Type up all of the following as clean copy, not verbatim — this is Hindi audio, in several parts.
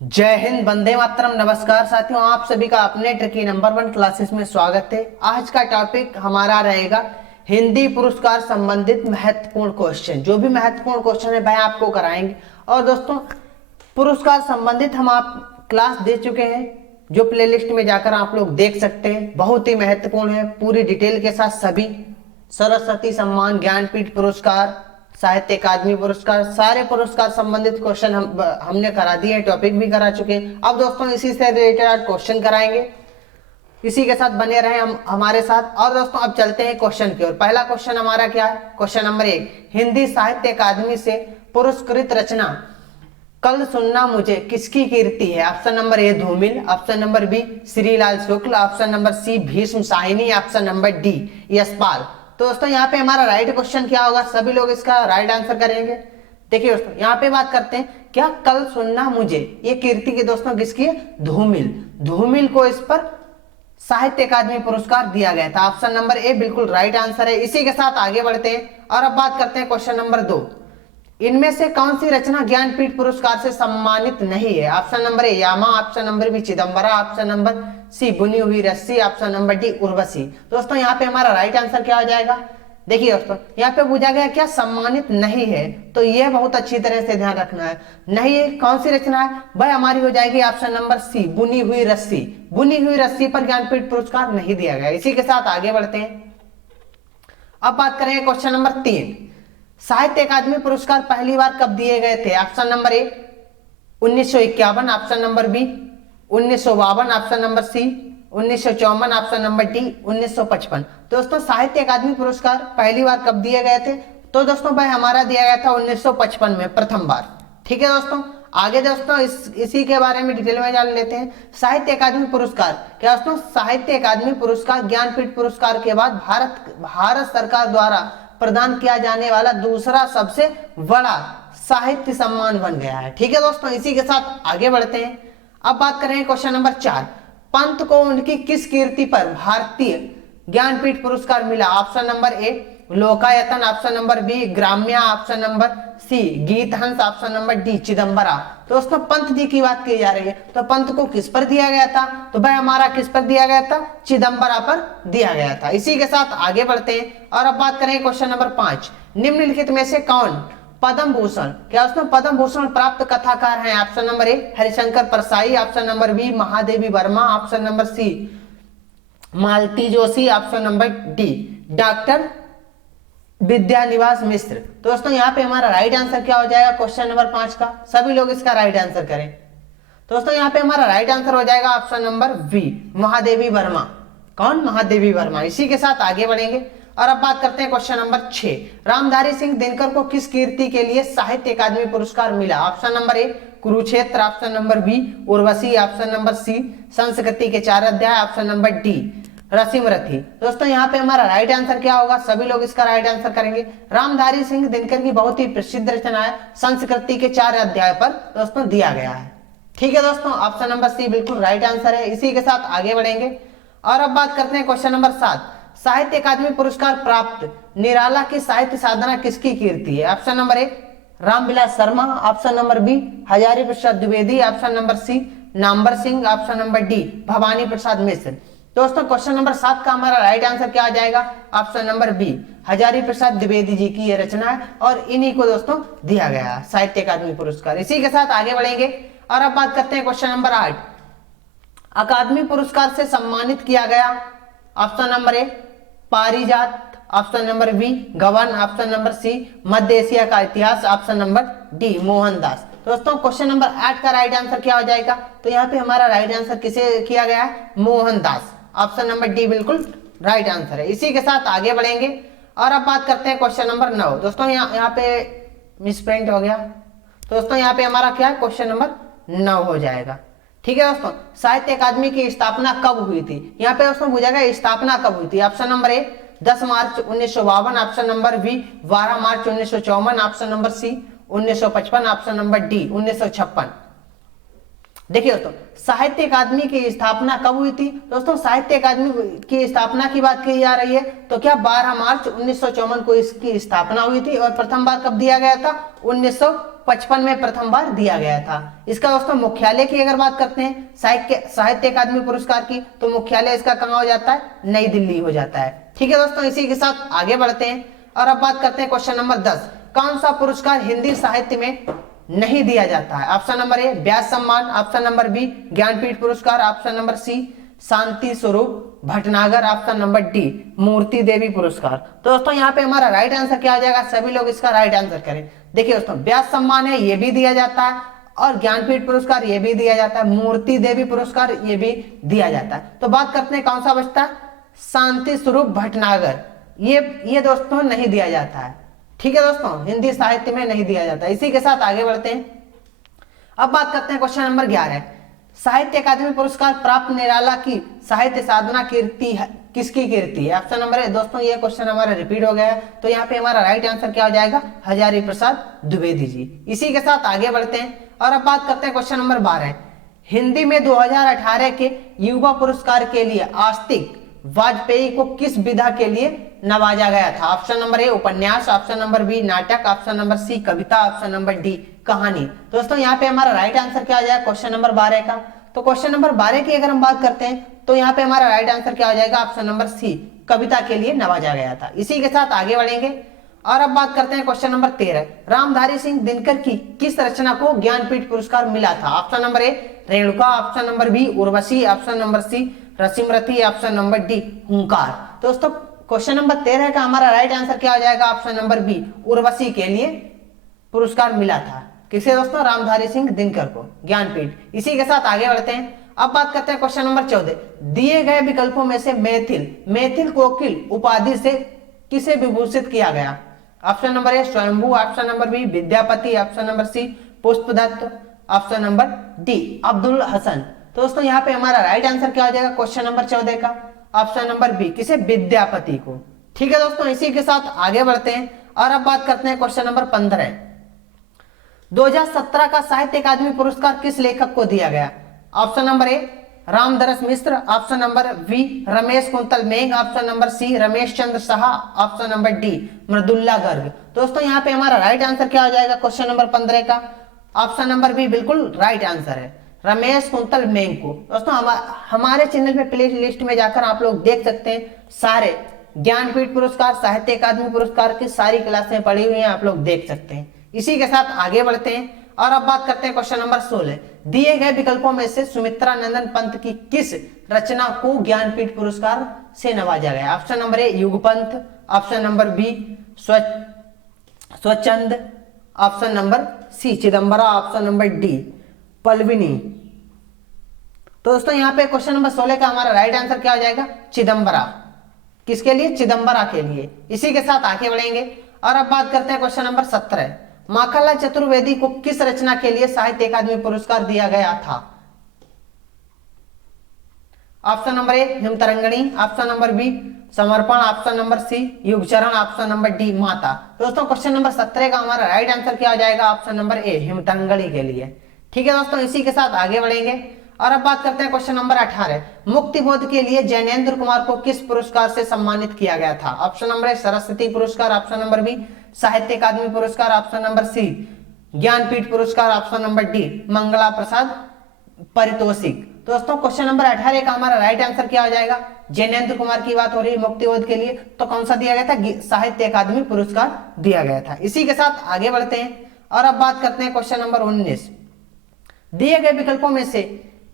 जय हिंद, वंदे मातरम। नमस्कार साथियों, आप सभी का अपने ट्रिकी नंबर 1 क्लासेस में स्वागत है। आज का टॉपिक हमारा रहेगा हिंदी पुरस्कार संबंधित महत्वपूर्ण क्वेश्चन। जो भी महत्वपूर्ण क्वेश्चन है वह आपको कराएंगे। और दोस्तों, पुरस्कार संबंधित हम आप क्लास दे चुके हैं, जो प्लेलिस्ट में जाकर आप लोग देख सकते हैं। बहुत ही महत्वपूर्ण है, पूरी डिटेल के साथ सभी सरस्वती सम्मान, ज्ञानपीठ पुरस्कार, साहित्य अकादमी पुरस्कार, सारे पुरस्कार संबंधित क्वेश्चन हमने करा दिए हैं, टॉपिक भी करा चुके हैं। अब दोस्तों इसी से रिलेटेड क्वेश्चन कराएंगे, इसी के साथ बने रहे हम हमारे साथ। और दोस्तों अब चलते हैं क्वेश्चन की ओर। पहला क्वेश्चन हमारा क्या है? क्वेश्चन नंबर 1, हिंदी साहित्य अकादमी से पुरस्कृत रचना कल सुनना मुझे किसकी कीर्ति है? Option number A Dhumil, option number B Shrilal Shukla, option number C Bhisham Sahni, option number D Yashpal. तो दोस्तों यहाँ पे हमारा राइट क्वेश्चन क्या होगा? सभी लोग इसका राइट आंसर करेंगे। देखिए दोस्तों, यहाँ पे बात करते हैं क्या कल सुनना मुझे, ये कीर्ति की दोस्तों किसकी है? धूमिल। धूमिल को इस पर साहित्य अकादमी पुरस्कार दिया गया था। ऑप्शन नंबर ए बिल्कुल राइट आंसर है। इसी के साथ आगे बढ़ते हैं और अब बात करते हैं क्वेश्चन नंबर 2, इनमें से कौन सी रचना ज्ञानपीठ पुरस्कार से सम्मानित नहीं है? Option number A Yama, option number B Chidambara, option number C बुनी हुई रस्सी, ऑप्शन नंबर डी उर्वशी। दोस्तों यहाँ पे हमारा राइट आंसर क्या हो जाएगा? देखिए दोस्तों, यहाँ पे पूछा गया क्या सम्मानित नहीं है, तो यह बहुत अच्छी तरह से ध्यान रखना है। नहीं है कौन सी रचना है? वह हमारी हो जाएगी ऑप्शन नंबर सी बुनी हुई रस्सी। बुनी हुई रस्सी पर ज्ञानपीठ पुरस्कार नहीं दिया गया। इसी के साथ आगे बढ़ते हैं। अब बात करेंगे क्वेश्चन नंबर 3, साहित्य अकादमी पुरस्कार पहली बार कब दिए गए थे? Option number A 1951, option number B 1952, option number C 1954, option number D 1955। दोस्तों साहित्य अकादमी पुरस्कार पहली बार कब दिए गए थे? तो दोस्तों भाई हमारा दिया गया था 1955 में प्रथम बार। ठीक है दोस्तों, आगे दोस्तों इसी के बारे में डिटेल में जान लेते हैं। साहित्य अकादमी पुरस्कार क्या दोस्तों? साहित्य अकादमी पुरस्कार ज्ञानपीठ पुरस्कार के बाद भारत सरकार द्वारा प्रदान किया जाने वाला दूसरा सबसे बड़ा साहित्य सम्मान बन गया है। ठीक है दोस्तों, इसी के साथ आगे बढ़ते हैं। अब बात करें क्वेश्चन नंबर 4, पंत को उनकी किस कीर्ति पर भारतीय ज्ञानपीठ पुरस्कार मिला? Option number A Lokayatan, option number B Gramya, option number C Geet Hans, option number D Chidambara. दोस्तों पंत जी की बात की जा रही है, तो पंत को किस पर दिया गया था? तो भाई हमारा किस पर दिया गया था? चिदम्बरा पर दिया गया था। इसी के साथ आगे बढ़ते हैं और अब बात करें क्वेश्चन नंबर 5, निम्नलिखित में से कौन पद्म भूषण क्या उसमें पद्म भूषण प्राप्त कथाकार हैं? Option number A Harishankar Parsai, option number B Mahadevi Verma, option number C Malti Joshi, option number D doctor Vidyaniwas Mishra. तो दोस्तों यहाँ पे हमारा राइट आंसर क्या हो जाएगा क्वेश्चन नंबर 5 का? सभी लोग इसका राइट आंसर करें। दोस्तों यहाँ पे हमारा राइट आंसर हो जाएगा option number B Mahadevi Verma. कौन? महादेवी वर्मा। इसी के साथ आगे बढ़ेंगे और अब बात करते हैं क्वेश्चन नंबर 6, रामधारी सिंह दिनकर को किस कीर्ति के लिए साहित्य अकादमी पुरस्कार मिला? Option number A Kurukshetra, option number B Urvashi, option number C Sanskriti के 4 अध्याय, ऑप्शन नंबर डी रसिमरथी। दोस्तों यहाँ पे हमारा राइट आंसर क्या होगा? सभी लोग इसका राइट आंसर करेंगे। रामधारी सिंह दिनकर की बहुत ही प्रसिद्ध रचना है संस्कृति के 4 अध्याय पर दोस्तों दिया गया है। ठीक है दोस्तों, ऑप्शन नंबर सी बिल्कुल राइट आंसर है। इसी के साथ आगे बढ़ेंगे और अब बात करते हैं क्वेश्चन नंबर 7, साहित्य अकादमी पुरस्कार प्राप्त निराला की साहित्य साधना किसकी कीर्ति है? Option number A Ramvilas Sharma, option number B Hazari Prasad Dwivedi, option number C Namvar Singh, option number D Bhawani Prasad Mishra. दोस्तों क्वेश्चन नंबर 7 का हमारा राइट आंसर क्या आ जाएगा? Option number B Hazari Prasad Dwivedi ji की यह रचना है और इन्हीं को दोस्तों दिया गया है साहित्य अकादमी पुरस्कार। इसी के साथ आगे बढ़ेंगे और अब बात करते हैं क्वेश्चन नंबर 8, अकादमी पुरस्कार से सम्मानित किया गया। ऑप्शन नंबर ए पारिजात, ऑप्शन नंबर बी गवन, ऑप्शन नंबर सी मध्य एशिया का इतिहास, ऑप्शन नंबर डी मोहनदास। दोस्तों क्वेश्चन नंबर 8 का राइट आंसर क्या हो जाएगा? तो यहाँ पे हमारा राइट आंसर किसे किया गया है? मोहनदास। ऑप्शन नंबर डी बिल्कुल राइट आंसर है। इसी के साथ आगे बढ़ेंगे और अब बात करते हैं क्वेश्चन नंबर 9। दोस्तों यहाँ पे मिसप्रिंट हो गया, दोस्तों यहाँ पे हमारा क्या है? क्वेश्चन नंबर 9 हो जाएगा। ठीक है दोस्तों, साहित्य अकादमी की स्थापना कब हुई थी? यहाँ पे दोस्तों पूछेगा स्थापना कब हुई थी? Option number A 10 March 1952, option number B 12 March 1954, option number C 1955, option number D 1956। देखिए दोस्तों, साहित्य अकादमी की स्थापना कब हुई थी दोस्तों? साहित्य अकादमी की स्थापना की बात की जा रही है तो क्या 12 मार्च 1954 को इसकी स्थापना हुई थी। और प्रथम बार कब दिया गया था? 1955 में प्रथम बार दिया गया था। इसका दोस्तों मुख्यालय की अगर बात करते हैं साहित्य अकादमी पुरस्कार की, तो मुख्यालय इसका कहाँ हो जाता है? नई दिल्ली हो जाता है। ठीक है दोस्तों, इसी के साथ आगे बढ़ते हैं और अब बात करते हैं क्वेश्चन नंबर 10। कौन सा पुरस्कार हिंदी साहित्य में नहीं दिया जाता है? ऑप्शन नंबर ए व्यास सम्मान, ऑप्शन नंबर बी ज्ञानपीठ पुरस्कार, ऑप्शन नंबर सी Shanti Swarup Bhatnagar, option number D मूर्ति देवी पुरस्कार। तो दोस्तों यहाँ पे हमारा राइट आंसर क्या हो जाएगा? सभी लोग इसका राइट आंसर करें। देखिए दोस्तों, व्यास सम्मान है ये भी दिया जाता है, और ज्ञानपीठ पुरस्कार ये भी दिया जाता है, मूर्ति देवी पुरस्कार ये भी दिया जाता है। तो बात करते हैं कौन सा बचता है? शांति स्वरूप भटनागर, ये दोस्तों नहीं दिया जाता है। ठीक है दोस्तों, हिंदी साहित्य में नहीं दिया जाता। इसी के साथ आगे बढ़ते हैं। अब बात करते हैं क्वेश्चन नंबर 11। साहित्य अकादमी पुरस्कार प्राप्त निराला की साहित्य साधना कीर्ति किसकी कीर्ति है? ऑप्शन नंबर ए दोस्तों, ये क्वेश्चन हमारा रिपीट हो गया है, तो यहाँ पे हमारा राइट आंसर क्या हो जाएगा? हजारी प्रसाद द्विवेदी जी। इसी के साथ आगे बढ़ते हैं और अब बात करते हैं क्वेश्चन नंबर 12। हिंदी में 2018 के युवा पुरस्कार के लिए आस्तिक वाजपेयी को किस विधा के लिए नवाजा गया था? ऑप्शन नंबर ए उपन्यास, ऑप्शन नंबर बी नाटक, ऑप्शन नंबर सी कविता, ऑप्शन नंबर डी कहानी। दोस्तों यहाँ पे हमारा राइट आंसर क्या हो जाएगा क्वेश्चन नंबर 12 का? तो क्वेश्चन नंबर 12 की अगर हम बात करते हैं तो यहाँ पे हमारा राइट आंसर क्या हो जाएगा? ऑप्शन नंबर सी कविता के लिए नवाजा गया था। इसी के साथ आगे बढ़ेंगे और अब बात करते हैं क्वेश्चन नंबर 13। रामधारी सिंह दिनकर की किस रचना को ज्ञानपीठ पुरस्कार मिला था? Option number A Renuka, option number B Urvashi, option number C Rashmirathi, option number D Hunkar. दोस्तों क्वेश्चन नंबर 13 का हमारा राइट आंसर क्या हो जाएगा? ऑप्शन नंबर बी उर्वशी के लिए पुरस्कार मिला था। किसे दोस्तों? रामधारी सिंह दिनकर को ज्ञानपीठ। इसी के साथ आगे बढ़ते हैं। अब बात करते हैं क्वेश्चन नंबर 14। दिए गए विकल्पों में से मैथिल कोकिल उपाधि से किसे विभूषित किया गया? Option number A Swayambhu, option number B Vidyapati, option number C Pushpadatt, option number D Abdul Hasan. तो दोस्तों यहाँ पे हमारा राइट आंसर क्या हो जाएगा क्वेश्चन नंबर 14 का? ऑप्शन नंबर बी किसे? विद्यापति को। ठीक है दोस्तों, इसी के साथ आगे बढ़ते हैं और अब बात करते हैं क्वेश्चन नंबर 15। 2017 का साहित्य अकादमी पुरस्कार किस लेखक को दिया गया? Option number A Ramdaras Mishra, option number B Ramesh Kuntal Megh, option number C Ramesh Chandra Saha, option number D Mridula Garg. दोस्तों यहाँ पे हमारा राइट आंसर क्या हो जाएगा क्वेश्चन नंबर 15 का? ऑप्शन नंबर बी बिल्कुल राइट आंसर है, रमेश कुंतल मेघ को। दोस्तों हमारे चैनल पे प्ले लिस्ट में जाकर आप लोग देख सकते हैं, सारे ज्ञानपीठ पुरस्कार साहित्य अकादमी पुरस्कार की सारी क्लासें पढ़ी हुई हैं, आप लोग देख सकते हैं। इसी के साथ आगे बढ़ते हैं और अब बात करते हैं क्वेश्चन नंबर 16। दिए गए विकल्पों में से सुमित्रा नंदन पंत की किस रचना को ज्ञानपीठ पुरस्कार से नवाजा गया? Option number A Yugpanth, option number B Swachhand, option number C Chidambara, option number D Pallavini. तो दोस्तों यहाँ पे क्वेश्चन नंबर 16 का हमारा राइट आंसर क्या हो जाएगा? चिदंबरा। किसके लिए? चिदंबरा के लिए। इसी के साथ आगे बढ़ेंगे और अब बात करते हैं क्वेश्चन नंबर 17। माखनलाल चतुर्वेदी को किस रचना के लिए साहित्य अकादमी पुरस्कार दिया गया था? Option number A Himtarangini, option number B Samarpan, option number C Yugcharan, option number D Mata. दोस्तों क्वेश्चन नंबर 17 का हमारा राइट आंसर क्या हो जाएगा? ऑप्शन नंबर ए हिमतरंगिणी के लिए। ठीक है दोस्तों, इसी के साथ आगे बढ़ेंगे और अब बात करते हैं क्वेश्चन नंबर 18। मुक्तिबोध के लिए जैनेन्द्र कुमार को किस पुरस्कार से सम्मानित किया गया था? ऑप्शन नंबर ए सरस्वती पुरस्कार, ऑप्शन नंबर बी साहित्य अकादमी पुरस्कार, ऑप्शन नंबर सी ज्ञानपीठ पुरस्कार, ऑप्शन नंबर डी मंगला प्रसाद पारितोषिक। दोस्तों क्वेश्चन नंबर 18 का हमारा राइट आंसर क्या हो जाएगा? जैनेन्द्र कुमार की बात हो रही है मुक्तिबोध के लिए, तो कौन सा दिया गया था? साहित्य अकादमी पुरस्कार दिया गया था। इसी के साथ आगे बढ़ते हैं और अब बात करते हैं क्वेश्चन नंबर 19। दिए गए विकल्पों में से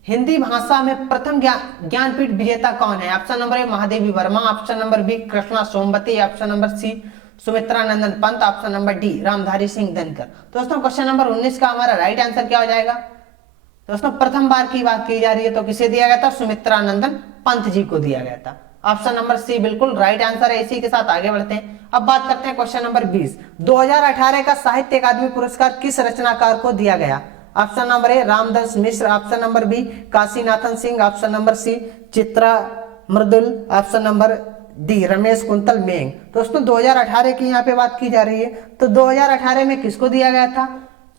हिंदी भाषा में प्रथम ज्ञानपीठ विजेता कौन है? Option number A Mahadevi Verma, option number B Krishna Somvati, option number C Sumitra Nandan Pant, option number D Ramdhari Singh Dinkar. दोस्तों क्वेश्चन नंबर 19 का हमारा राइट आंसर क्या हो जाएगा? दोस्तों प्रथम बार की बात की जा रही है तो किसे दिया गया था? सुमित्रा नंदन पंत जी को दिया गया था। ऑप्शन नंबर सी बिल्कुल राइट आंसर है। इसी के साथ आगे बढ़ते हैं। अब बात करते हैं क्वेश्चन नंबर 20। 2018 का साहित्य अकादमी पुरस्कार किस रचनाकार को दिया गया? Option number A Ramdas Mishra, option number B Kashinathan Singh, option number C Chitra Mridul, option number D Ramesh Kuntal Megh. दोस्तों 2018 की यहाँ पे बात की जा रही है, तो 2018 में किसको दिया गया था?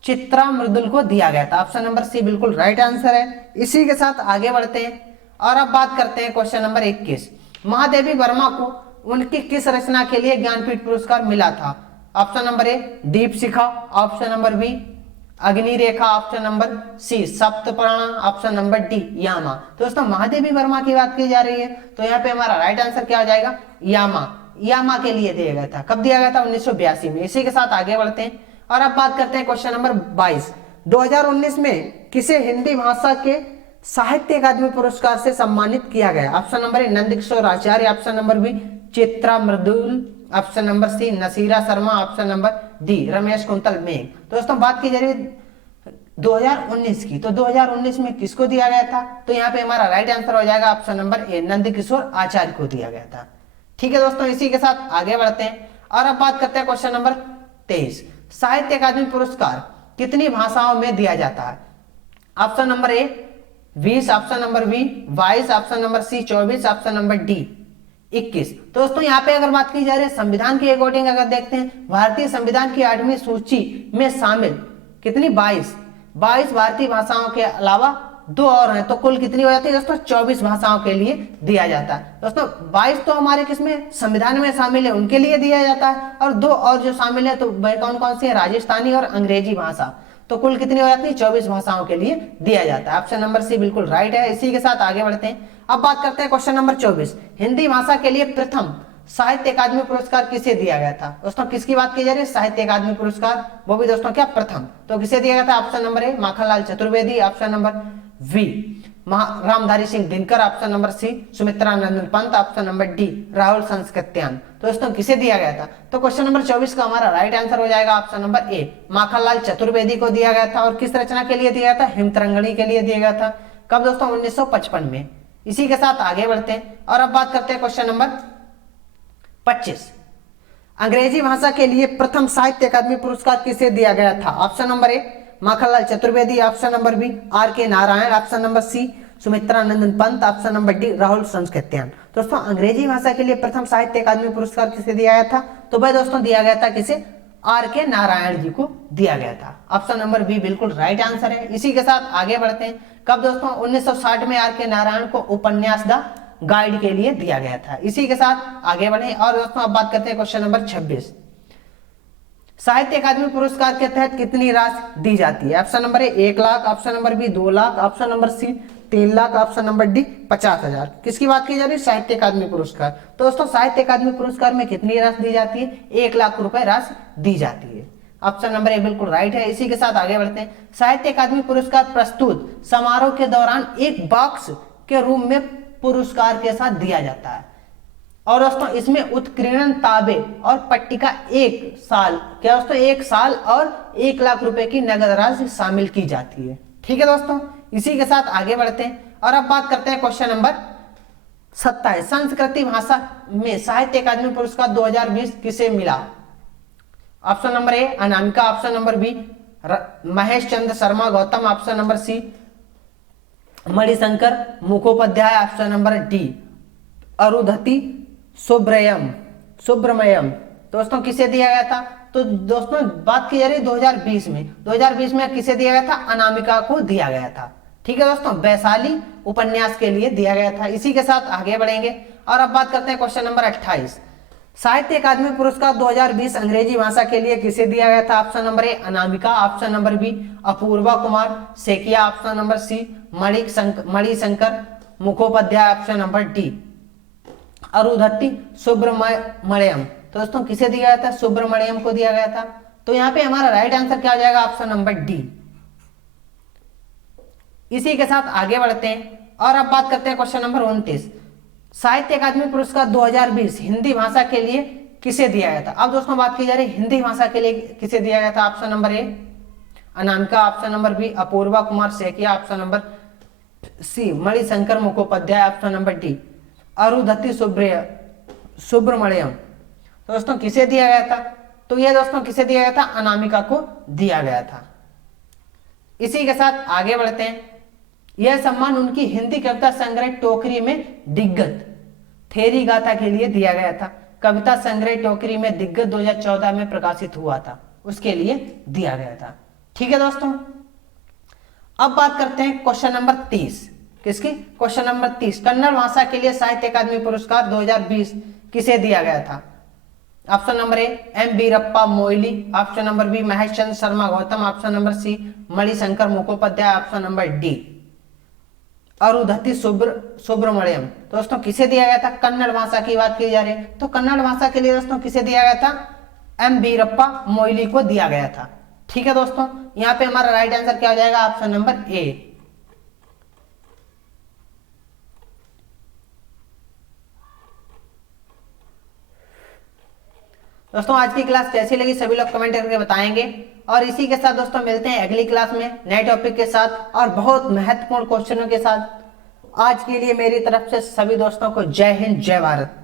चित्रा मृदुल को दिया गया था। ऑप्शन नंबर सी बिल्कुल राइट आंसर है। इसी के साथ आगे बढ़ते हैं और अब बात करते हैं क्वेश्चन नंबर 21। महादेवी वर्मा को उनकी किस रचना के लिए ज्ञानपीठ पुरस्कार मिला था? Option number A Deep Shikha, option number B Agni Rekha, option number C Saptaparna, option number D Yama. तो दोस्तों महादेवी वर्मा की बात की जा रही है, तो यहाँ पे हमारा राइट आंसर क्या हो जाएगा? यामा। यामा के लिए दिया गया था। कब दिया गया था? 1982 में। इसी के साथ आगे बढ़ते हैं और अब बात करते हैं क्वेश्चन नंबर 22। 2019 में किसे हिंदी भाषा के साहित्य अकादमी पुरस्कार से सम्मानित किया गया? Option number A Nandkishore Acharya, option number B Chitra Mridul, option number C Nasira Sharma, option number D Ramesh Kuntal Megh. दोस्तों बात की जा रही है 2019 की, तो 2019 में किसको दिया गया था? तो यहाँ पे हमारा राइट आंसर हो जाएगा ऑप्शन नंबर ए नंदकिशोर आचार्य को दिया गया था। ठीक है दोस्तों, इसी के साथ आगे बढ़ते हैं और अब बात करते हैं क्वेश्चन नंबर 23। साहित्य अकादमी पुरस्कार कितनी भाषाओं में दिया जाता है? Option number A 20, option number B 22, option number C 24, option number D 21। दोस्तों यहाँ पे अगर बात की जा रही है संविधान के अकॉर्डिंग अगर देखते हैं, भारतीय संविधान की 8वीं सूची में शामिल कितनी 22 भारतीय भाषाओं के अलावा 2 और हैं, तो कुल कितनी हो जाती है दोस्तों? 24 भाषाओं के लिए दिया जाता है। दोस्तों 22 तो हमारे किसमें संविधान में शामिल है, उनके लिए दिया जाता है, और 2 और जो शामिल है तो वह कौन कौन सी है? राजस्थानी और अंग्रेजी भाषा। तो कुल कितनी हो जाती है? 24 भाषाओं के लिए दिया जाता है। ऑप्शन नंबर सी बिल्कुल राइट है। इसी के साथ आगे बढ़ते हैं। अब बात करते हैं क्वेश्चन नंबर 24। हिंदी भाषा के लिए प्रथम साहित्य अकादमी पुरस्कार किसे दिया गया था? दोस्तों किसकी बात की जा रही है? साहित्य अकादमी पुरस्कार, वो भी दोस्तों क्या प्रथम। तो किसे दिया गया था? Option number A Makhanlal Chaturvedi, option number V Ramdhari Singh Dinkar, option number C Sumitra Nandan Pant, option number D Rahul Sankrityayan. तो दोस्तों किसे दिया गया था? तो क्वेश्चन नंबर 24 का हमारा राइट आंसर हो जाएगा option number A Makhanlal Chaturvedi को दिया गया था। और किस रचना के लिए दिया गया था? हिमतरंगिणी के लिए दिया गया था। कब दोस्तों? 1955 में। इसी के साथ आगे बढ़ते हैं और अब बात करते हैं क्वेश्चन नंबर 25। अंग्रेजी भाषा के लिए प्रथम साहित्य अकादमी पुरस्कार किसे दिया गया था? Option number A Makhanlal Chaturvedi, option number B R.K. Narayan, option number C Sumitra Nandan Pant, option number D Rahul Sankrityayan. दोस्तों अंग्रेजी भाषा के लिए प्रथम साहित्य अकादमी पुरस्कार किसे दिया गया था? तो भाई दोस्तों दिया गया था किसे? R.K. नारायण जी को दिया गया था। ऑप्शन नंबर बी बिल्कुल राइट आंसर है। इसी के साथ आगे बढ़ते हैं। कब दोस्तों? 1960 में R.K. नारायण को उपन्यास द गाइड के लिए दिया गया था। इसी के साथ आगे बढ़े और दोस्तों अब बात करते हैं क्वेश्चन नंबर 26। साहित्य अकादमी पुरस्कार के तहत कितनी राशि दी जाती है? Option number A 1 lakh, option number B 2 lakh, option number C 3 lakh, option number D 50,000। किसकी बात की जा रही है? साहित्य अकादमी पुरस्कार। तो दोस्तों साहित्य अकादमी पुरस्कार में कितनी राशि दी जाती है? 1 लाख रुपए राशि दी जाती है। ऑप्शन नंबर ए बिल्कुल राइट है। इसी के साथ आगे बढ़ते हैं। साहित्य अकादमी पुरस्कार प्रस्तुत समारोह के दौरान एक बॉक्स के रूप में पुरस्कार के साथ दिया जाता है, और दोस्तों इसमें उत्कीर्णन ताबे और पट्टिका 1 साल, क्या दोस्तों 1 साल और 1 लाख रुपए की नगद राशि शामिल की जाती है। ठीक है दोस्तों, इसी के साथ आगे बढ़ते हैं और अब बात करते हैं क्वेश्चन नंबर 27। संस्कृति भाषा में साहित्य अकादमी पुरस्कार 2020 किसे मिला? Option number A Anamika, option number B Mahesh Chandra Sharma Gautam, option number C Manishankar Mukhopadhyay, option number D Arundhati Subramaniam. दोस्तों किसे दिया गया था? तो दोस्तों बात की जा रही है 2020 में। 2020 में किसे दिया गया था? अनामिका को दिया गया था। ठीक है दोस्तों, वैशाली उपन्यास के लिए दिया गया था। इसी के साथ आगे बढ़ेंगे और अब बात करते हैं क्वेश्चन नंबर 28। साहित्य अकादमी पुरस्कार 2020 अंग्रेजी भाषा के लिए किसे दिया गया था? Option number A Anamika, option number B Apurba Kumar Saikia, option number C Manishankar Mukhopadhyay, option number D Arundhati Subramaniam. तो दोस्तों किसे दिया गया था? सुब्रमण्यम को दिया गया था। तो यहाँ पे हमारा राइट आंसर क्या हो जाएगा? Option number D. इसी के साथ आगे बढ़ते हैं और अब बात करते हैं क्वेश्चन नंबर 29। साहित्य अकादमी पुरस्कार 2020 हिंदी भाषा के लिए किसे दिया गया था? अब दोस्तों बात की जा रही है हिंदी भाषा के लिए किसे दिया गया था? Option number A Anamika, option number B Apurba Kumar Saikia, option number C Manishankar Mukhopadhyay, option number D Arundhati Subramaniam. तो दोस्तों किसे दिया गया था? तो ये दोस्तों किसे दिया गया था? अनामिका को दिया गया था। इसी के साथ आगे बढ़ते हैं। यह सम्मान उनकी हिंदी कविता संग्रह टोकरी में दिग्गज थेरी गाथा के लिए दिया गया था। कविता संग्रह टोकरी में दिग्गज 2014 में प्रकाशित हुआ था, उसके लिए दिया गया था। ठीक है दोस्तों, अब बात करते हैं क्वेश्चन नंबर 30। किसकी? क्वेश्चन नंबर 30, कन्नड़ भाषा के लिए साहित्य अकादमी पुरस्कार 2020 किसे दिया गया था? Option number A M Veerappa Moily, option number B Mahesh Chandra Sharma Gautam, option number C Manishankar Mukhopadhyay, option number D Arundhati Subramaniam. दोस्तों किसे दिया गया था? कन्नड़ भाषा की बात की जा रही है, तो कन्नड़ भाषा के लिए दोस्तों किसे दिया गया था? एम वीरप्पा मोइली को दिया गया था। ठीक है दोस्तों, यहां पे हमारा राइट आंसर क्या हो जाएगा? ऑप्शन नंबर ए। दोस्तों आज की क्लास कैसी लगी सभी लोग कमेंट करके बताएंगे, और इसी के साथ दोस्तों मिलते हैं अगली क्लास में नए टॉपिक के साथ और बहुत महत्वपूर्ण क्वेश्चनों के साथ। आज के लिए मेरी तरफ से सभी दोस्तों को जय हिंद, जय भारत।